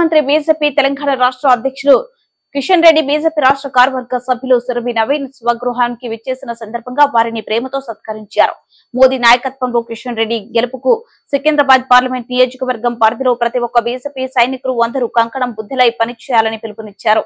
ముఖ్యమంత్రి బీజేపీ తెలంగాణ రాష్ట్ర అధ్యక్షులు కిషన్ రెడ్డి బీజేపీ రాష్ట్ర కార్యవర్గ సభ్యులు సురభి నవీన్ స్వగృహానికి విచ్చేసిన సందర్భంగా వారిని ప్రేమతో సత్కరించారు. మోదీ నాయకత్వంలో కిషన్ రెడ్డి గెలుపుకు సికింద్రాబాద్ పార్లమెంట్ నియోజకవర్గం పరిధిలో ప్రతి ఒక్క బీజేపీ సైనికులు అందరూ కంకణం బుద్ధులై పనిచేయాలని పిలుపునిచ్చారు.